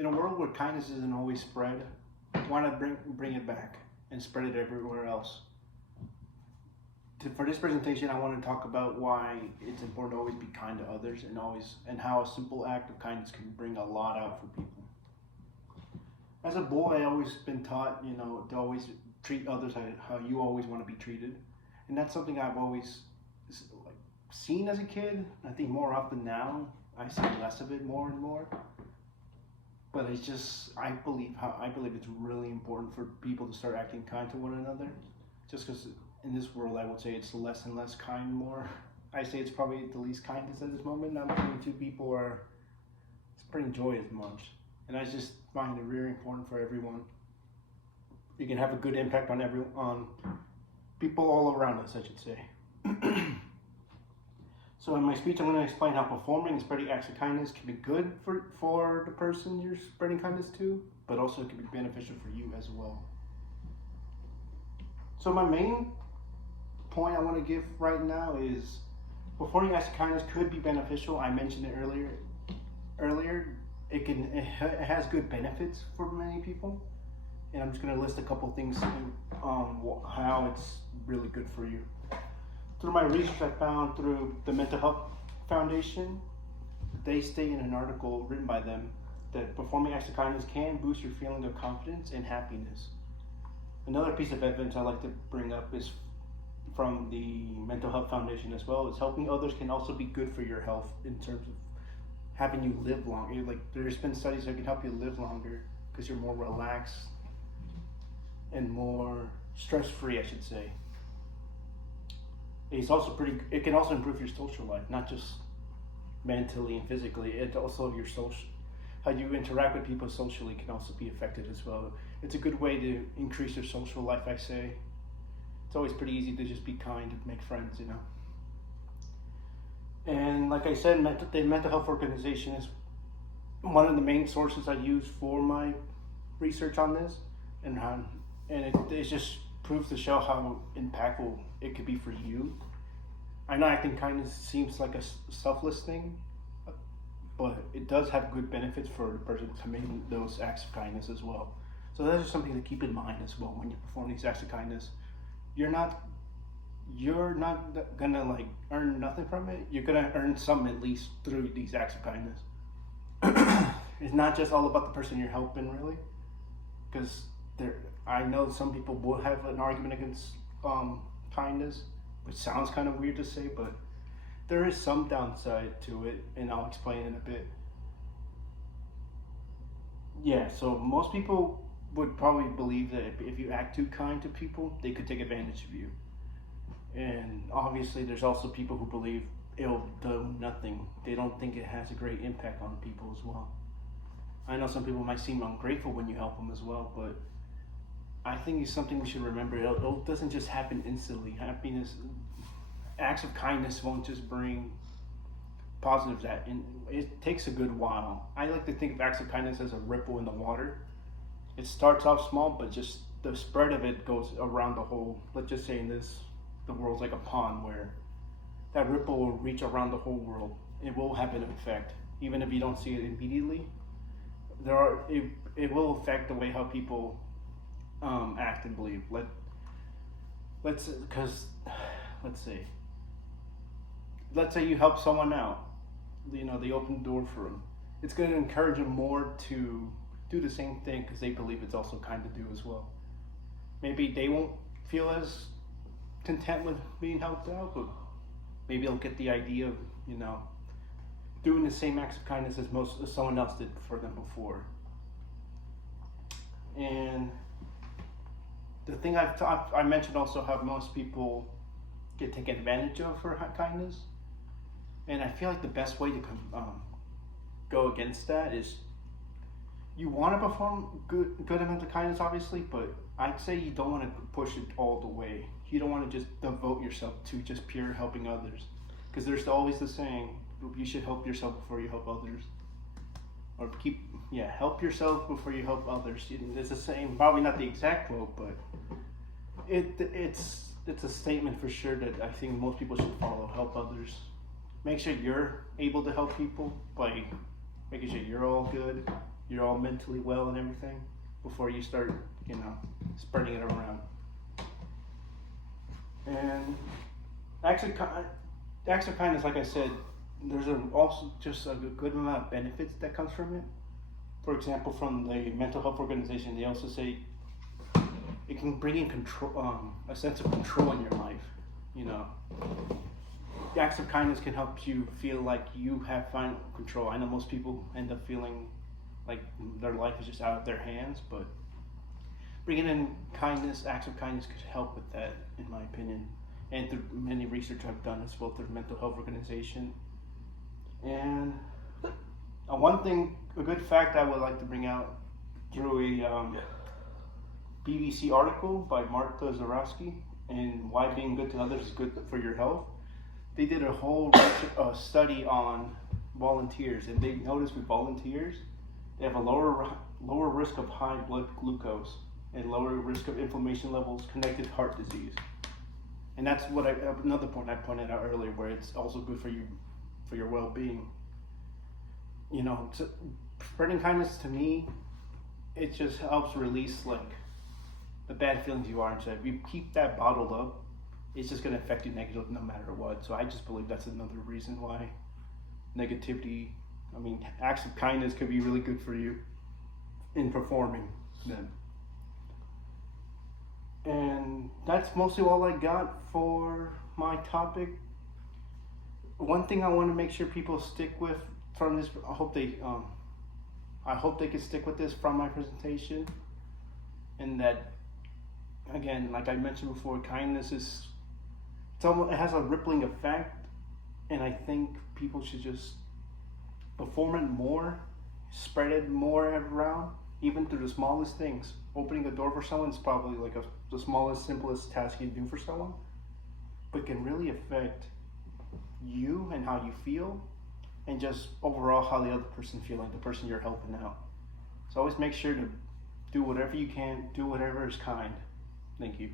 in a world where kindness isn't always spread, why not bring it back and spread it everywhere else? For this presentation, I want to talk about why it's important to always be kind to others, and how a simple act of kindness can bring a lot out for people. As a boy, I always been taught, to always treat others how you always want to be treated, and that's something I've always like seen as a kid. I think more often now, I see less of it more and more. But it's just I believe it's really important for people to start acting kind to one another. Just because in this world, I would say it's less and less kind. More, I say it's probably the least kindness at this moment. Not between two people are spreading joy as much, and I just find it very important for everyone. You can have a good impact on people all around us, I should say. So in my speech, I'm going to explain how performing and spreading acts of kindness can be good for the person you're spreading kindness to, but also it can be beneficial for you as well. So my main point I want to give right now is performing acts of kindness could be beneficial. I mentioned it earlier. It has good benefits for many people, and I'm just going to list a couple things on how it's really good for you. Through my research, I found through the Mental Health Foundation, they state in an article written by them that performing acts of kindness can boost your feeling of confidence and happiness. Another piece of evidence I like to bring up is from the Mental Health Foundation as well, is helping others can also be good for your health in terms of having you live longer. Like there's been studies that can help you live longer because you're more relaxed and more stress-free, I should say. It can also improve your social life, not just mentally and physically. It also how you interact with people socially can also be affected as well. It's a good way to increase your social life, I say. It's always pretty easy to just be kind and make friends, And like I said, the Mental Health Organization is one of the main sources I use for my research on this, and it just proves to show how impactful it could be for you. I know acting kindness seems like a selfless thing, but it does have good benefits for the person committing those acts of kindness as well. So that's just something to keep in mind as well when you perform these acts of kindness. You're not gonna like earn nothing from it. You're gonna earn some at least through these acts of kindness. It's not just all about the person you're helping, really, because I know some people will have an argument against kindness, which sounds kind of weird to say, but there is some downside to it, and I'll explain in a bit. Yeah, so most people would probably believe that if you act too kind to people, they could take advantage of you. And obviously there's also people who believe it'll do nothing. They don't think it has a great impact on people as well. I know some people might seem ungrateful when you help them as well, but I think it's something we should remember. It doesn't just happen instantly. Acts of kindness won't just bring positives and it takes a good while. I like to think of acts of kindness as a ripple in the water. It starts off small, but just the spread of it goes around the whole, let's just say the world's like a pond where that ripple will reach around the whole world. It will have an effect, even if you don't see it immediately. It will affect the way how people act and believe. Let's say you help someone out. They open the door for them. It's going to encourage them more to do the same thing because they believe it's also kind to do as well. Maybe they won't feel as content with being helped out, but maybe they'll get the idea of doing the same acts of kindness as someone else did for them before. And the thing I mentioned also how most people get taken advantage of for kindness, and I feel like the best way to go against that is you want to perform good amount of kindness, obviously, but I'd say you don't want to push it all the way. You don't want to just devote yourself to just pure helping others, because there's always the saying, you should help yourself before you help others, or help yourself before you help others. It's the same, probably not the exact quote, but it's a statement for sure that I think most people should follow. Help others. Make sure you're able to help people by making sure you're all good, you're all mentally well and everything before you start, spreading it around. And acts of kindness, like I said, there's also just a good amount of benefits that comes from it. For example, from the mental health organization, they also say it can bring in control, a sense of control in your life. The acts of kindness can help you feel like you have final control. I know most people end up feeling like their life is just out of their hands, but bringing in acts of kindness could help with that, in my opinion. And through many research I've done as well through the mental health organization. And a good fact I would like to bring out through a BBC article by Marta Zarowski, and why being good to others is good for your health. They did a whole study on volunteers, and they noticed with volunteers, they have a lower risk of high blood glucose and lower risk of inflammation levels connected to heart disease. And that's another point I pointed out earlier, where it's also good for your well-being. Spreading kindness, to me, it just helps release the bad feelings you are inside. If you keep that bottled up, it's just going to affect you negatively no matter what. So I just believe that's another reason why acts of kindness could be really good for you in performing them. And that's mostly all I got for my topic. One thing I want to make sure people stick with from this, I hope they can stick with this from my presentation, and that, again, like I mentioned before, kindness it has a rippling effect, and I think people should just perform it more, spread it more around, even through the smallest things. Opening a door for someone is probably the smallest, simplest task you do for someone, but can really affect you and how you feel, and just overall how the other person feels, like the person you're helping out. So always make sure to do whatever you can, do whatever is kind. Thank you.